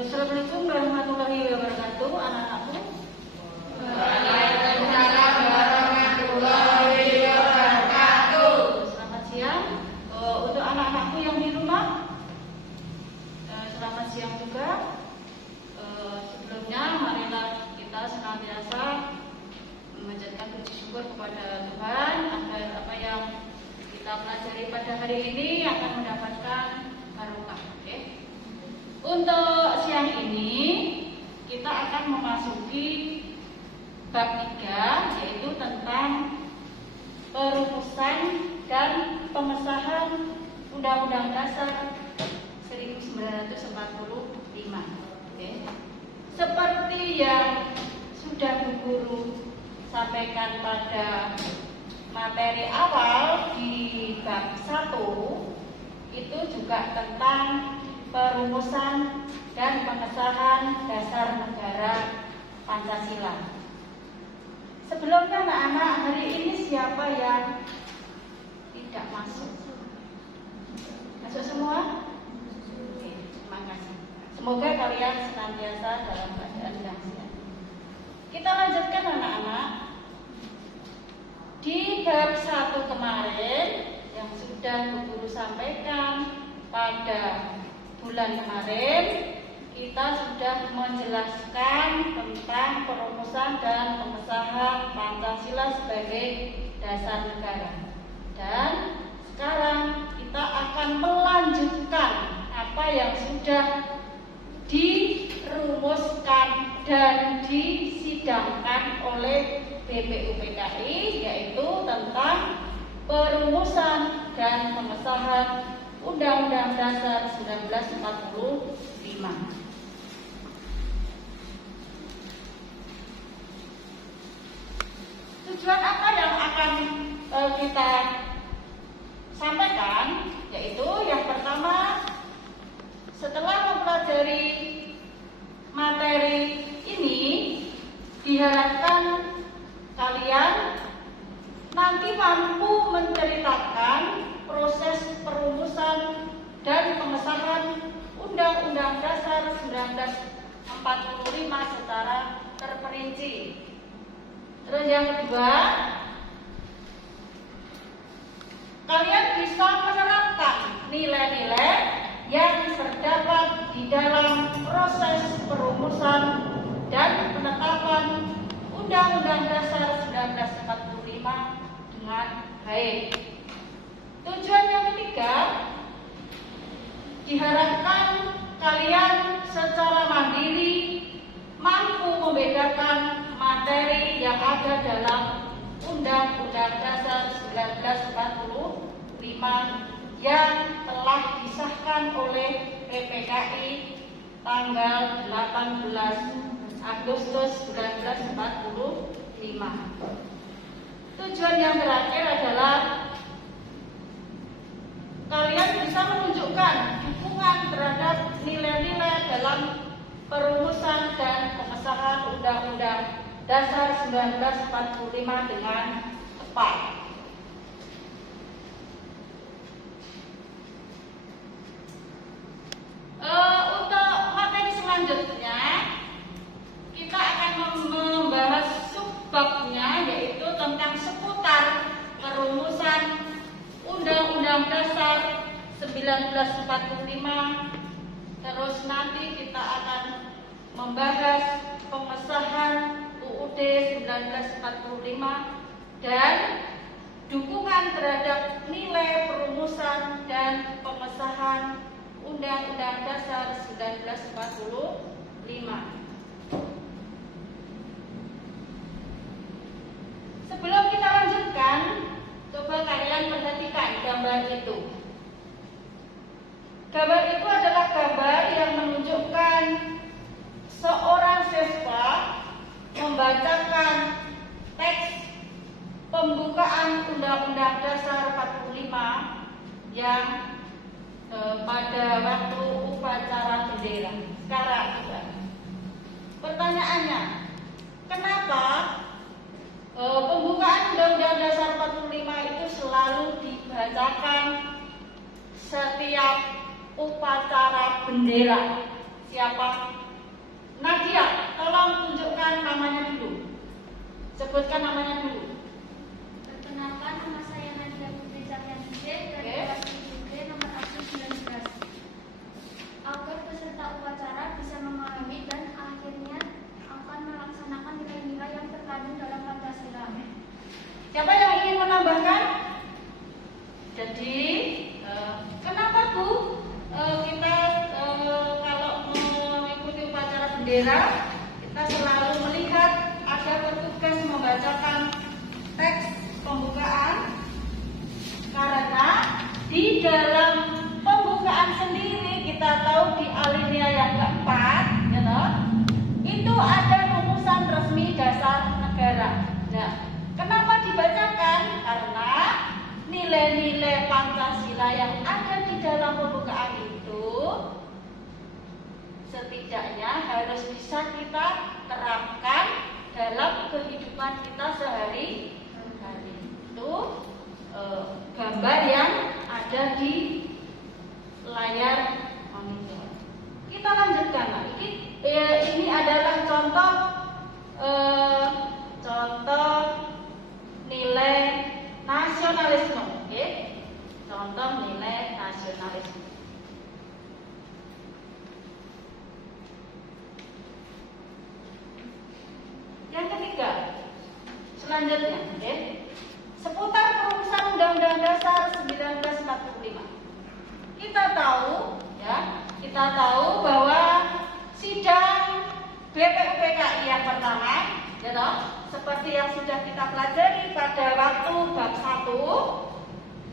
Assalamualaikum warahmatullahi wabarakatuh, anak-anakku. Waalaikumsalam warahmatullahi wabarakatuh. Selamat siang. Untuk anak-anakku yang di rumah, selamat siang juga. Sebelumnya, marilah kita senantiasa menjadikan puji syukur kepada Tuhan agar apa yang kita pelajari pada hari ini akan mendapatkan barokah. Okay? Untuk siang ini kita akan memasuki bab 3, yaitu tentang perumusan dan pengesahan Undang-Undang Dasar 1945. Okay. Seperti yang sudah Bu Guru sampaikan pada materi awal di bab 1, itu juga tentang perumusan dan pengesahan dasar negara Pancasila. Sebelumnya anak-anak, hari ini siapa yang tidak masuk? Masuk semua? Oke, terima kasih. Semoga kalian senantiasa dalam keadaan yang sehat. Kita lanjutkan anak-anak. Di bab 1 kemarin yang sudah Bu Guru sampaikan pada bulan kemarin, kita sudah menjelaskan tentang perumusan dan pengesahan Pancasila sebagai dasar negara. Dan sekarang kita akan melanjutkan apa yang sudah dirumuskan dan disidangkan oleh BPUPKI, yaitu tentang perumusan dan pengesahan Undang-Undang Dasar 1945. Tujuan apa yang akan kita sampaikan, yaitu yang pertama, setelah mempelajari materi ini, diharapkan kalian nanti mampu menceritakan proses perumusan dan pengesahan Undang-Undang Dasar 1945 secara terperinci. Terus yang kedua, kalian bisa menerapkan nilai-nilai yang terdapat di dalam proses perumusan dan penetapan Undang-Undang Dasar 1945 dengan baik. Tujuan yang ketiga, diharapkan kalian secara mandiri mampu membedakan materi yang ada dalam Undang-Undang Dasar 1945 yang telah disahkan oleh PPKI tanggal 18 Agustus 1945. Tujuan yang terakhir adalah kalian bisa menunjukkan dukungan terhadap nilai-nilai dalam perumusan dan pengesahan Undang-Undang Dasar 1945 dengan tepat. Untuk materi selanjutnya, kita akan membahas subbabnya, yaitu tentang seputar perumusan Undang-Undang Dasar 1945. Terus nanti kita akan membahas pengesahan UUD 1945 dan dukungan terhadap nilai perumusan dan pengesahan Undang-Undang Dasar 1945. Sebelum kita lanjutkan, coba kalian perhatikan gambar itu. Gambar itu adalah gambar yang menunjukkan seorang siswa membacakan teks pembukaan Undang-Undang Dasar 45 yang pada waktu upacara bendera. Sekarang juga. Pertanyaannya, kenapa pembukaan Undang-Undang Dasar 45 itu selalu dibacakan setiap upacara bendera? Siapa? Nadia, tolong tunjukkan namanya dulu. Sebutkan namanya dulu. Perkenalkan, nama saya Nadia Putri Cahyaningsih dari kelas 7D nomor absen 19. Agar peserta upacara bisa memahami dan akhirnya akan melaksanakan nilai-nilai yang terkandung dalam Pancasila. Siapa yang ingin menambahkan? Jadi, kenapa Bu kita kalau mengikuti upacara bendera kita selalu melihat ada petugas membacakan teks pembukaan? Karena di dalam pembukaan sendiri kita tahu di alinea yang keempat, ya toh, itu ada rumusan resmi dasar negara. Nah, kenapa dibacakan? Karena nilai-nilai Pancasila yang ada di dalam pembukaan itu setidaknya harus bisa kita terapkan dalam kehidupan kita sehari-hari. Itu gambar yang ada di layar monitor. Kita lanjutkan lagi. Ini adalah contoh nilai nasionalisme, oke? Contoh nilai nasionalisme. Yang ketiga, selanjutnya, oke? Seputar perumusan Undang-Undang Dasar 1945. Kita tahu bahwa sidang BPUPKI yang pertama, ya toh, seperti yang sudah kita pelajari pada waktu bab 1,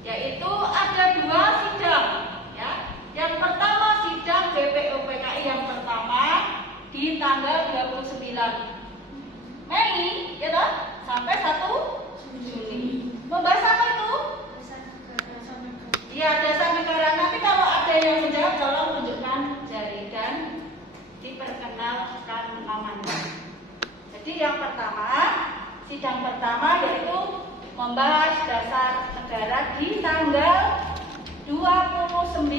yaitu ada 2 sidang, ya. Yang pertama sidang BPUPKI yang pertama di tanggal 29 Mei, ya toh, sampai 1 Juni. Membahas apa itu? Iya, dasar negara. Nanti kalau ada yang menjawab, tolong tunjukkan jari dan diperkenalkan namanya. Jadi yang pertama, sidang pertama yaitu membahas dasar negara di tanggal 29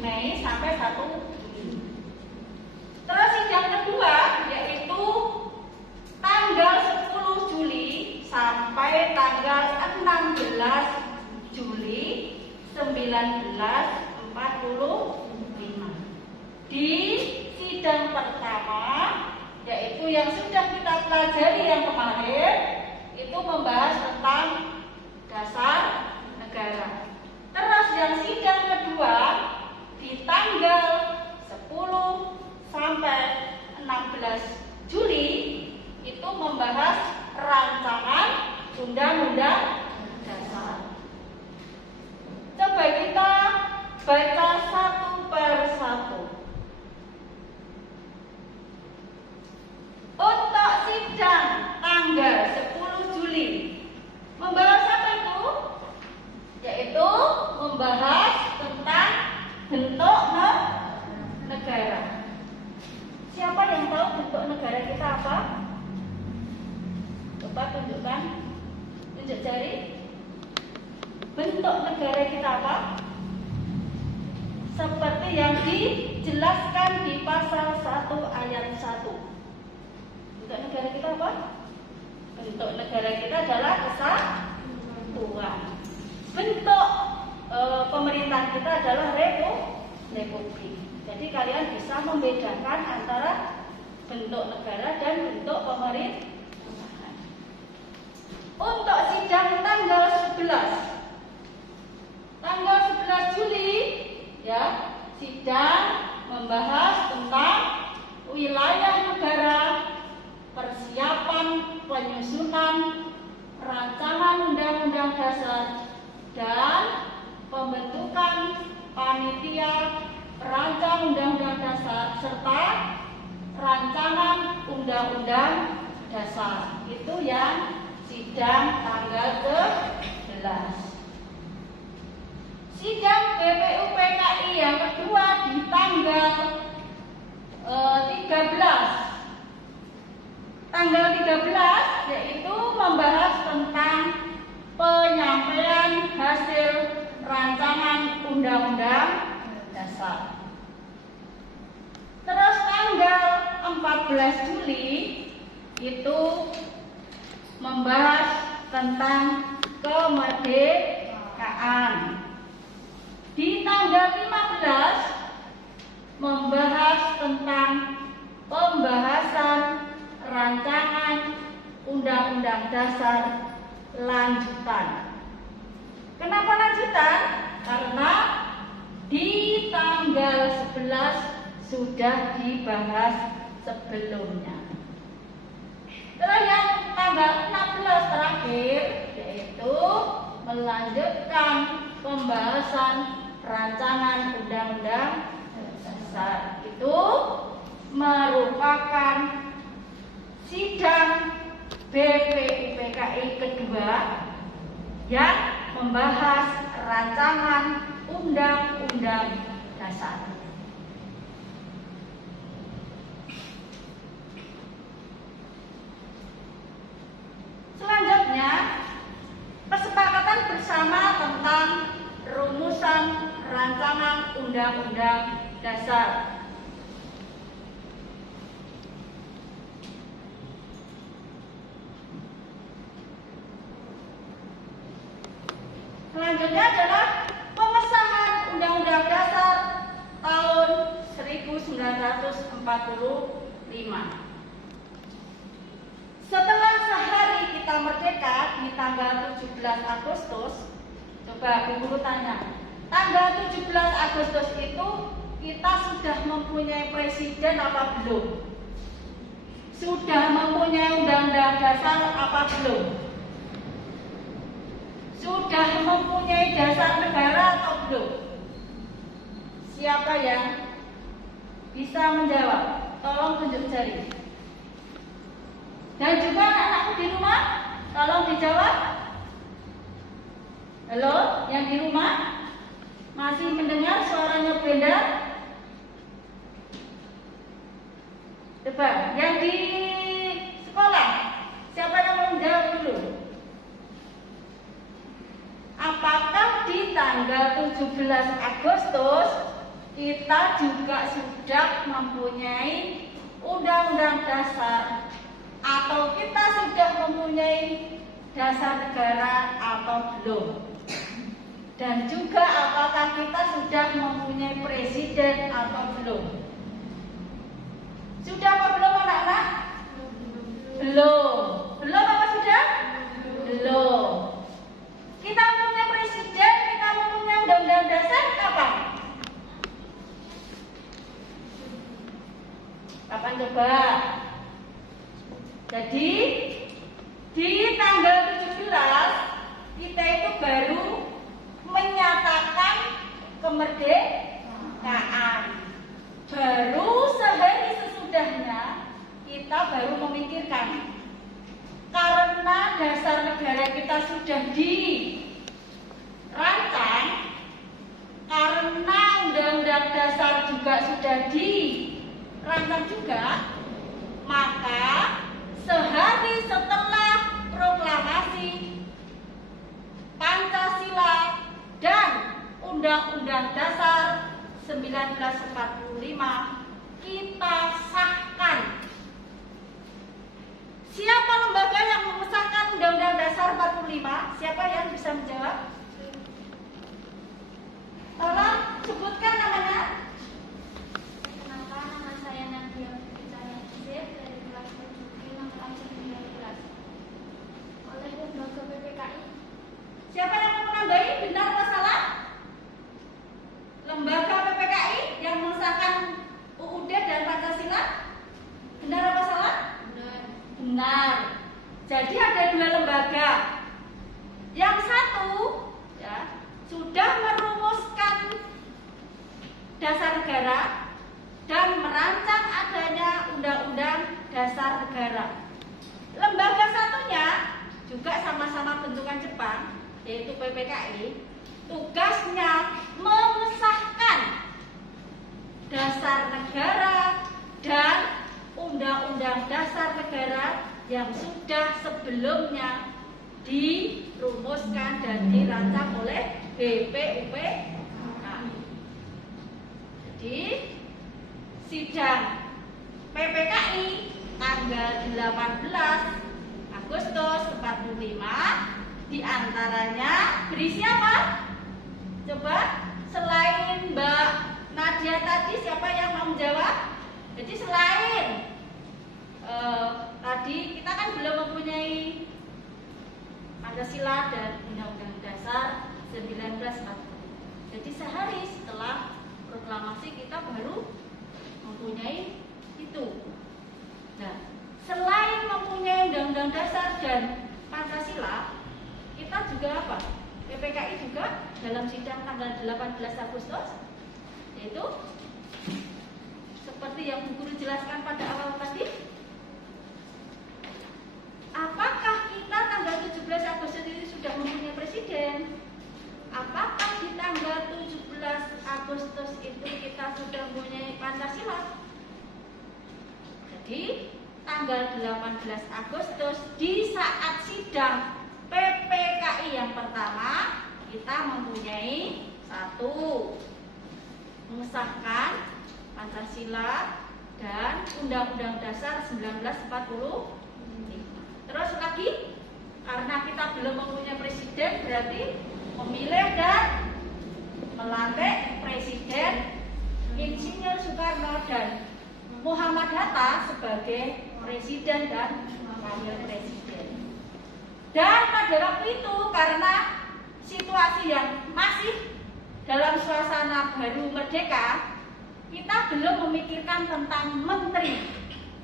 Mei sampai 1 Juni. Terus sidang kedua yaitu tanggal 10 Juli sampai tanggal 16 Juli 1945. Di sidang pertama, yaitu yang sudah kita pelajari yang kemarin, itu membahas tentang dasar negara. Terus yang sidang kedua di tanggal 10 sampai 16 Juli itu membahas rancangan undang-undang dasar. Coba kita baca satu per satu. Untuk sidang tanggal 10 Juli membahas apa itu? Yaitu membahas tentang bentuk negara. Siapa yang tahu bentuk negara kita apa? Coba tunjukkan, tunjuk jari. Bentuk negara kita apa? Seperti yang dijelaskan di pasal 1 ayat 1. Bentuk negara kita apa? Bentuk negara kita adalah kesatuan. Bentuk pemerintah kita adalah republik. Jadi kalian bisa membedakan antara bentuk negara dan bentuk pemerintahan. Untuk sidang tanggal 11 Juli, ya, sidang membahas tentang wilayah negara, persiapan penyusunan rancangan undang-undang dasar dan pembentukan panitia perancang undang-undang dasar serta rancangan undang-undang dasar. Itu yang sidang tanggal ke-11. Sidang BPUPKI yang kedua di tanggal 13. Tanggal 13 yaitu membahas tentang penyampaian hasil rancangan undang-undang dasar. 15 Juli itu membahas tentang kemerdekaan. Di tanggal 15 membahas tentang pembahasan rancangan Undang-Undang Dasar lanjutan. Kenapa lanjutan? Karena di tanggal 11 sudah dibahas sebelumnya. Terus yang tanggal 16 terakhir yaitu melanjutkan pembahasan rancangan Undang-Undang Dasar. Itu merupakan sidang BPUPKI kedua yang membahas rancangan Undang-Undang Dasar. Selanjutnya, kesepakatan bersama tentang rumusan rancangan Undang-Undang Dasar. Selanjutnya adalah pengesahan Undang-Undang Dasar tahun 1945. Setelah sehari kita merdeka di tanggal 17 Agustus, coba Bu Guru tanya, tanggal 17 Agustus itu kita sudah mempunyai presiden apa belum? Sudah mempunyai Undang-Undang Dasar apa belum? Sudah mempunyai dasar negara atau belum? Siapa yang bisa menjawab? Tolong tunjuk jari. Dan juga anak-anakku di rumah, tolong dijawab. Halo, yang di rumah masih mendengar suaranya Brenda? Coba, yang di sekolah, siapa yang mau menjawab dulu? Apakah di tanggal 17 Agustus kita juga sudah mempunyai Undang-Undang Dasar atau kita sudah mempunyai dasar negara atau belum? Dan juga apakah kita sudah mempunyai presiden atau belum? Sudah apa belum anak-anak? Belum. Belum apa sudah? Belum. Kita mempunyai presiden, kita mempunyai Undang-Undang Dasar kapan? Kapan coba? Jadi di tanggal 17 kita itu baru menyatakan kemerdekaan. Baru sehari sesudahnya kita baru memikirkan, karena dasar negara kita sudah dirancang, karena Undang-Undang Dasar juga sudah dirancang juga, maka sehari setelah proklamasi Pancasila dan Undang-Undang Dasar 1945 kita sahkan. Siapa lembaga yang mengesahkan Undang-Undang Dasar 45? Siapa yang bisa menjawab? Tolong sebutkan namanya. Kenapa nama saya Nadia Fitri dari kelas 7 nomor absen 19 oleh lembaga PPKI. Siapa yang mau menambahi? Benar atau salah? Lembaga PPKI yang mengesahkan UUD dan Pancasila? Benar apa salah? Benar. Jadi ada dua lembaga. Yang satu ya, sudah merumuskan dasar negara dan merancang adanya Undang-Undang Dasar Negara. Lembaga satunya juga sama-sama bentukan Jepang, yaitu PPKI. Tugasnya mengesahkan dasar negara dan Undang-Undang Dasar Negara yang sudah sebelumnya dirumuskan dan dirancang oleh BPUPKI. Jadi sidang PPKI tanggal 18 Agustus 45 diantaranya berisi apa? Coba selain Mbak Nadia tadi siapa yang mau menjawab? Jadi selain tadi kita kan belum mempunyai Pancasila dan Undang-Undang Dasar 1945. Jadi sehari setelah proklamasi kita baru mempunyai itu. Nah, selain mempunyai Undang-Undang Dasar dan Pancasila, kita juga apa? PPKI juga dalam sidang tanggal 18 Agustus, yaitu seperti yang Bu Guru jelaskan pada awal tadi. Apakah kita tanggal 17 Agustus ini sudah mempunyai presiden? Apakah di tanggal 17 Agustus itu kita sudah mempunyai Pancasila? Jadi tanggal 18 Agustus di saat sidang PPKI yang pertama kita mempunyai satu, mengesahkan Pancasila dan Undang-Undang Dasar 1945. Terus lagi, karena kita belum mempunyai presiden, berarti memilih dan melantik Presiden Insinyur Soekarno dan Muhammad Hatta sebagai presiden dan wakil presiden. Dan pada waktu itu karena situasi yang masih dalam suasana baru merdeka, kita belum memikirkan tentang menteri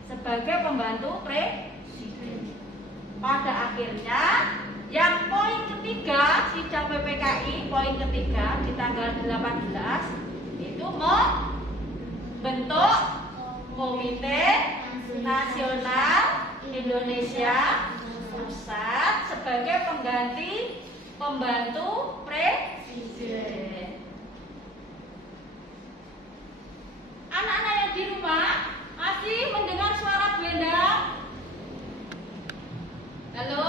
sebagai pembantu presiden. Pada akhirnya yang poin ketiga sidang PPKI, poin ketiga di tanggal 18 itu membentuk Komite Nasional Indonesia Pusat sebagai pengganti pembantu presiden. Anak-anak yang di rumah masih mendengar suara Bu Endang? Halo?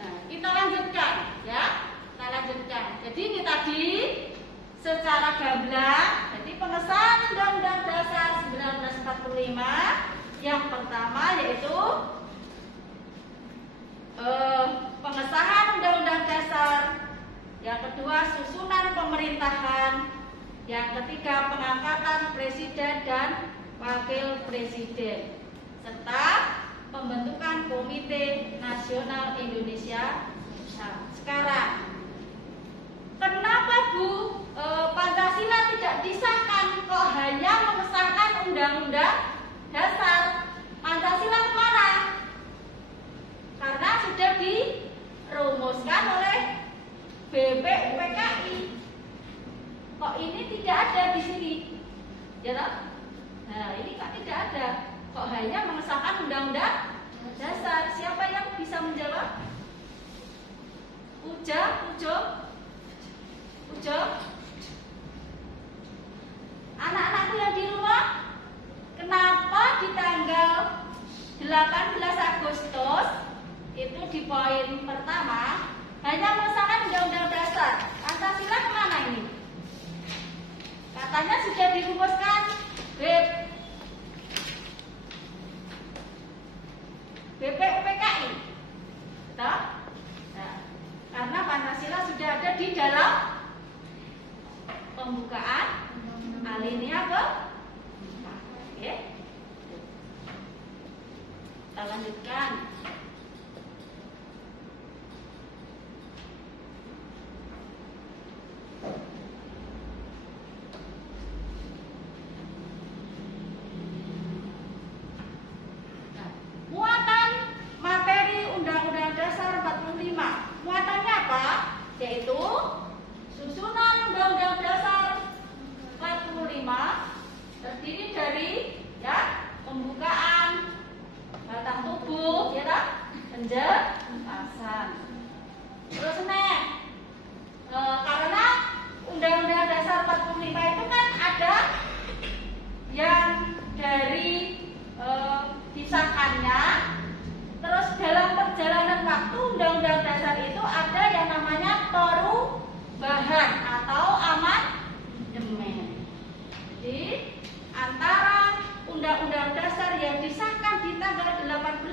Nah, kita lanjutkan ya. Kita lanjutkan. Jadi ini tadi secara gamblang, jadi pengesahan Undang-Undang Dasar 1945 yang pertama yaitu pengesahan Undang-Undang Dasar, yang kedua susunan pemerintahan, yang ketiga pengangkatan presiden dan wakil presiden, serta pembentukan Komite Nasional Indonesia Pusat. Sekarang, kenapa Bu Pancasila tidak disahkan, kok hanya mengesahkan Undang-Undang Dasar? Pancasila kemana? Karena sudah dirumuskan oleh BPUPKI. Kok ini tidak ada di sini? Ya toh? Nah, ini kok tidak ada. Kok hanya mengesahkan Undang-Undang Dasar? Siapa yang bisa menjawab? Ujo. Anak-anakku yang di rumah, kenapa di tanggal 18 Agustus itu di poin pertama hanya mengesahkan Undang-Undang Dasar? Pancasila kemana ini? Katanya sudah dirumuskan BPUPKI. Betul? Nah, karena Pancasila sudah ada di dalam pembukaan alinea ke. Oke. Kita lanjutkan. Muatan materi Undang-Undang Dasar 45. Muatannya apa? Yaitu susunan Undang-Undang Dasar 45 terdiri dari pembukaan, batang tubuh, penjelasan. Terus karena Undang-Undang Dasar 45 itu kan ada yang dari disahkannya, terus dalam perjalanan waktu Undang-Undang Dasar itu ada yang bahan atau amandemen. Jadi antara Undang-Undang Dasar yang disahkan di tanggal 18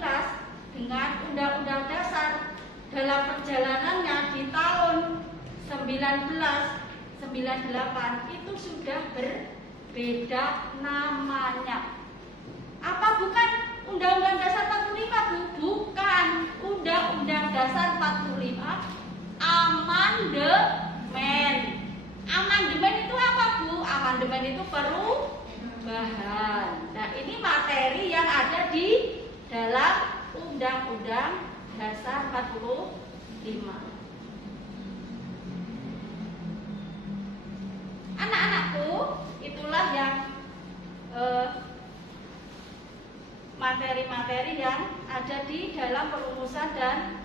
dengan Undang-Undang Dasar dalam perjalanannya di tahun 1998 itu sudah berbeda namanya. Apa bukan Undang-Undang Dasar 45, Bu? Bukan. Undang-Undang Dasar 45 amandemen. Amandemen itu apa, Bu? Amandemen itu perubahan. Nah, ini materi yang ada di dalam Undang-Undang Dasar 45. Anak-anakku, itulah yang materi-materi yang ada di dalam perumusan dan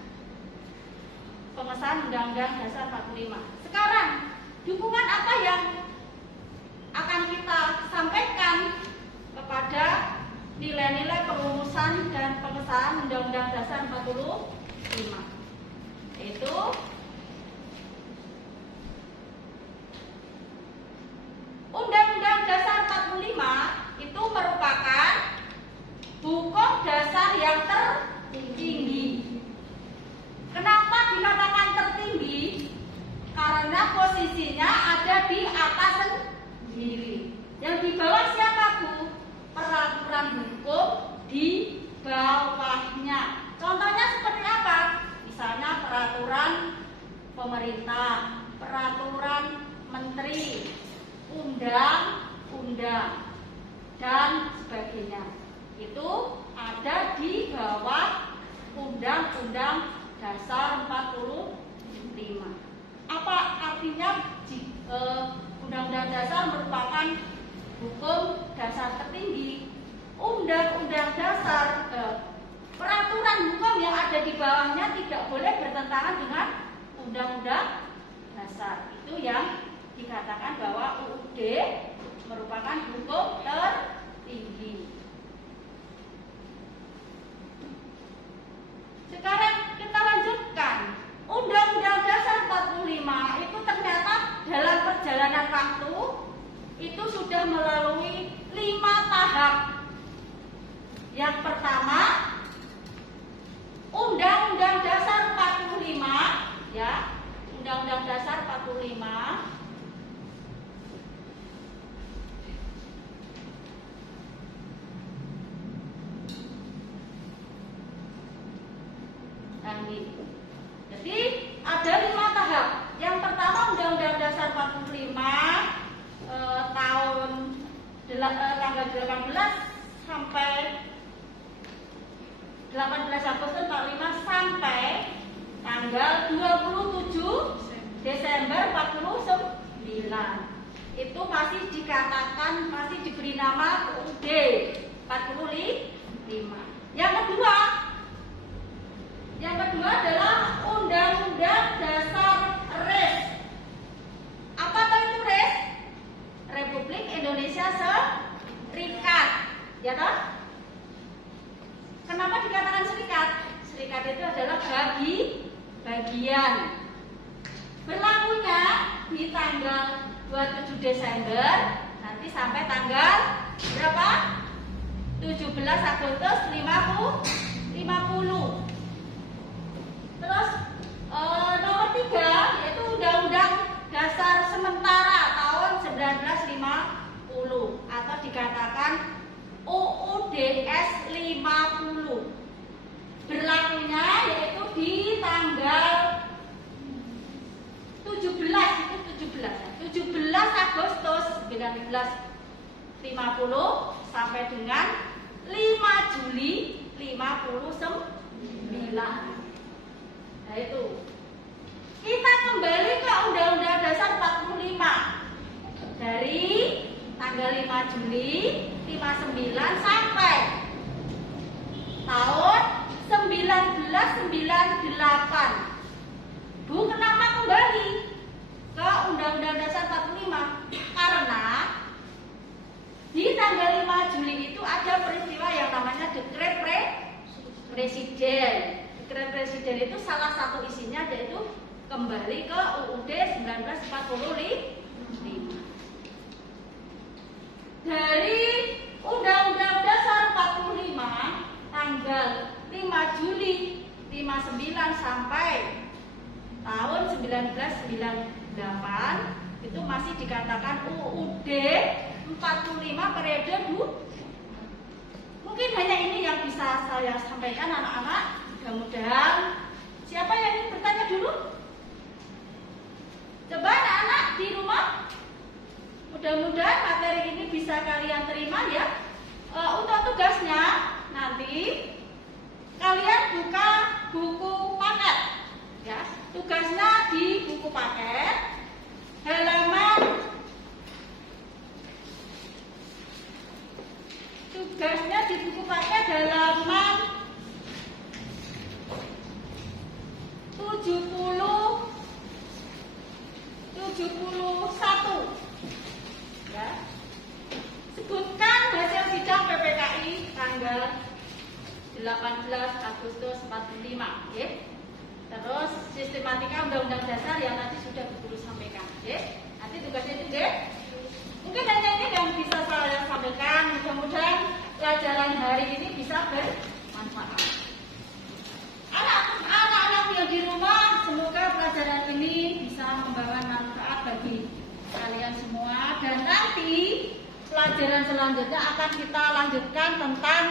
pengesahan Undang-Undang Dasar 45. Sekarang, dukungan apa yang akan kita sampaikan kepada nilai-nilai perumusan dan pengesahan Undang-Undang Dasar 45? Yaitu Undang-Undang Dasar 45 itu merupakan hukum dasar yang tertinggi. Kenapa dinamakan tertinggi? Karena posisinya ada di atas sendiri. Yang di bawah siapa, Bu? Peraturan hukum di bawahnya. Contohnya seperti apa? Misalnya peraturan pemerintah, peraturan menteri, undang-undang, dan sebagainya. Itu ada di bawah Undang-Undang Dasar 45. Apa artinya Undang-Undang Dasar merupakan hukum dasar tertinggi? Undang-Undang Dasar, peraturan hukum yang ada di bawahnya tidak boleh bertentangan dengan Undang-Undang Dasar. Itu yang dikatakan bahwa UUD merupakan hukum tertinggi. Sekarang kita lanjutkan. Undang-Undang Dasar 45 itu ternyata dalam perjalanan waktu itu sudah melalui 5 tahap. Yang pertama, Undang-Undang Dasar 45, ya, Undang-Undang Dasar 45 Jadi ada 5 tahap. Yang pertama Undang-Undang Dasar 45 tahun tanggal 18 sampai 18 Agustus 45 sampai tanggal 27 Desember 49. Itu masih dikatakan, masih diberi nama UUD 45. Yang kedua adalah Undang-Undang Dasar RES. Apa itu RES? Republik Indonesia Serikat, ya toh? Kenapa dikatakan serikat? Serikat itu adalah bagian. Berlakunya di tanggal 27 Desember nanti sampai tanggal berapa? 17 Agustus 50. Terus nomor 3 yaitu Undang-Undang Dasar Sementara tahun 1950 atau dikatakan UUDS 50. Berlakunya yaitu di tanggal 17 Agustus 1950 sampai dengan 5 Juli 59. Nah itu. Kita kembali ke Undang-Undang Dasar 45. Dari tanggal 5 Juli 59 sampai tahun 1998. Bu, kenapa kembali ke Undang-Undang Dasar 45? Karena di tanggal 5 Juli itu ada peristiwa yang namanya Dekret Presiden. Dekret Presiden itu salah satu isinya yaitu kembali ke UUD 1945. Dari Undang-Undang Dasar 45 tanggal 5 Juli 59 sampai tahun 1998 itu masih dikatakan UUD 45 periode mungkin hanya ini yang bisa saya sampaikan anak-anak. Mudah-mudahan siapa yang ingin bertanya dulu? Coba anak-anak di rumah. Mudah-mudahan materi ini bisa kalian terima ya. Untuk tugasnya nanti kalian buka buku paket ya. Tugasnya di buku paket halaman halaman 71 ya. Sebutkan hasil sidang PPKI tanggal 18 Agustus 45 ya. Terus sistematika Undang-Undang Dasar yang tadi sudah Guru sampaikan ya. Nanti tugasnya itu ya. Mungkin hanya ini yang bisa saya sampaikan. Mudah-mudahan pelajaran hari ini bisa bermanfaat. Anak-anak yang di rumah, semoga pelajaran ini bisa membawa manfaat bagi kalian semua. Dan nanti pelajaran selanjutnya akan kita lanjutkan tentang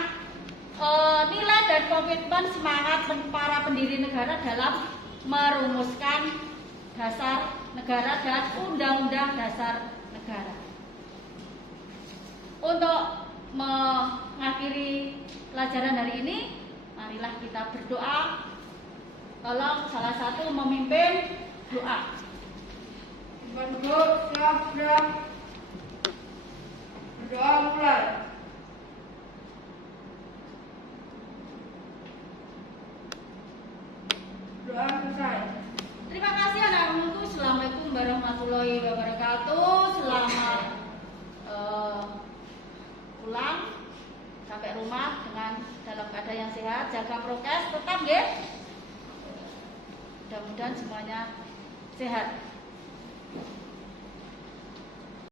nilai dan komitmen semangat para pendiri negara dalam merumuskan dasar negara dan undang-undang dasar negara. Untuk mengakhiri pelajaran hari ini, marilah kita berdoa. Tolong salah satu memimpin doa. Berdoa mulai. Doa selesai. Terima kasih anak-anakku. Assalamualaikum warahmatullahi wabarakatuh. Selamat pulang sampai rumah dalam keadaan yang sehat. Jaga prokes tetap ya. Mudah-mudahan semuanya sehat.